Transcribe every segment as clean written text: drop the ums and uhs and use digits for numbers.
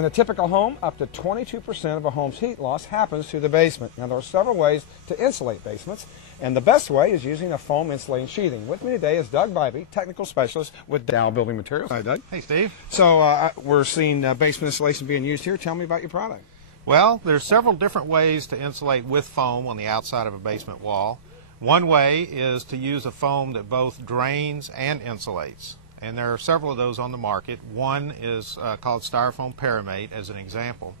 In a typical home, up to 22% of a home's heat loss happens to the basement. Now, there are several ways to insulate basements, and the best way is using a foam insulating sheathing. With me today is Doug Bybee, technical specialist with Dow Building Materials. Hi, Doug. Hey, Steve. So we're seeing basement insulation being used here. Tell me about your product. Well, there's several different ways to insulate with foam on the outside of a basement wall. One way is to use a foam that both drains and insulates. And there are several of those on the market. One is called Styrofoam Paramate, as an example.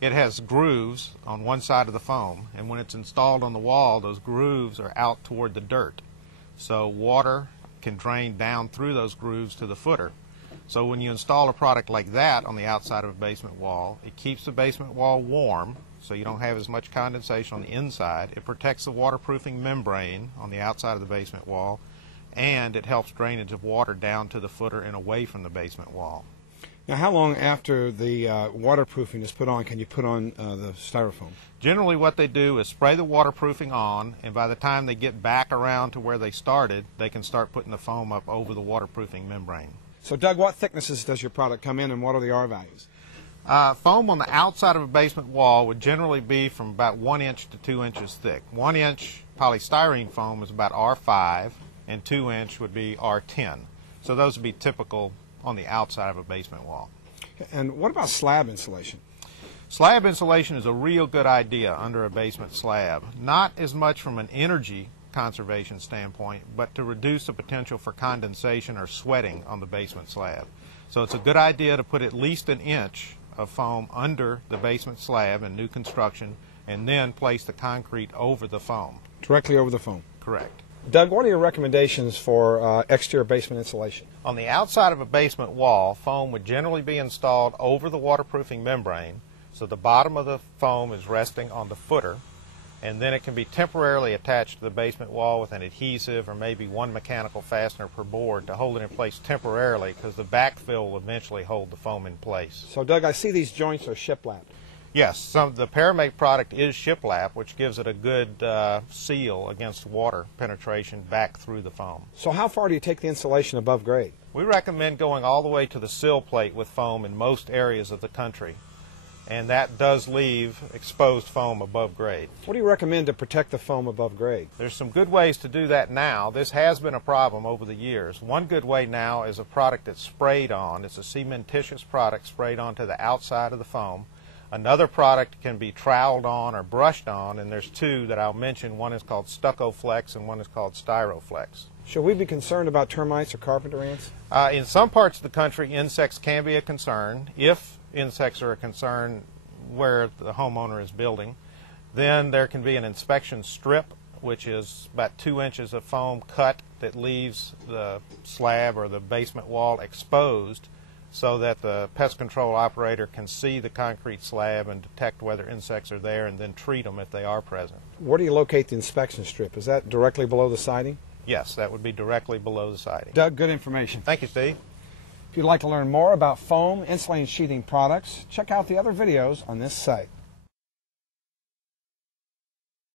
It has grooves on one side of the foam, and when it's installed on the wall, those grooves are out toward the dirt. So water can drain down through those grooves to the footer. So when you install a product like that on the outside of a basement wall, it keeps the basement wall warm, so you don't have as much condensation on the inside. It protects the waterproofing membrane on the outside of the basement wall, and it helps drainage of water down to the footer and away from the basement wall. Now, how long after the waterproofing is put on can you put on the Styrofoam? Generally what they do is spray the waterproofing on, and by the time they get back around to where they started, they can start putting the foam up over the waterproofing membrane. So, Doug, what thicknesses does your product come in, and what are the R values? Foam on the outside of a basement wall would generally be from about 1 inch to 2 inches thick. 1 inch polystyrene foam is about R5, and 2 inch would be R10. So those would be typical on the outside of a basement wall. And what about slab insulation? Slab insulation is a real good idea under a basement slab. Not as much from an energy conservation standpoint, but to reduce the potential for condensation or sweating on the basement slab. So it's a good idea to put at least 1 inch of foam under the basement slab in new construction, and then place the concrete over the foam. Directly over the foam? Correct. Doug, what are your recommendations for exterior basement insulation? On the outside of a basement wall, foam would generally be installed over the waterproofing membrane, so the bottom of the foam is resting on the footer, and then it can be temporarily attached to the basement wall with an adhesive or maybe one mechanical fastener per board to hold it in place temporarily, because the backfill will eventually hold the foam in place. So, Doug, I see these joints are shiplapped. Yes, the Paramate product is shiplap, which gives it a good seal against water penetration back through the foam. So how far do you take the insulation above grade? We recommend going all the way to the sill plate with foam in most areas of the country, and that does leave exposed foam above grade. What do you recommend to protect the foam above grade? There's some good ways to do that now. This has been a problem over the years. One good way now is a product that's sprayed on. It's a cementitious product sprayed onto the outside of the foam. Another product can be troweled on or brushed on, and there's two that I'll mention. One is called Stucco Flex and one is called Styroflex. Should we be concerned about termites or carpenter ants? In some parts of the country, insects can be a concern. If insects are a concern where the homeowner is building, then there can be an inspection strip, which is about 2 inches of foam cut that leaves the slab or the basement wall exposed, so that the pest control operator can see the concrete slab and detect whether insects are there and then treat them if they are present. Where do you locate the inspection strip? Is that directly below the siding? Yes, that would be directly below the siding. Doug, good information. Thank you, Steve. If you'd like to learn more about foam insulating sheathing products, check out the other videos on this site.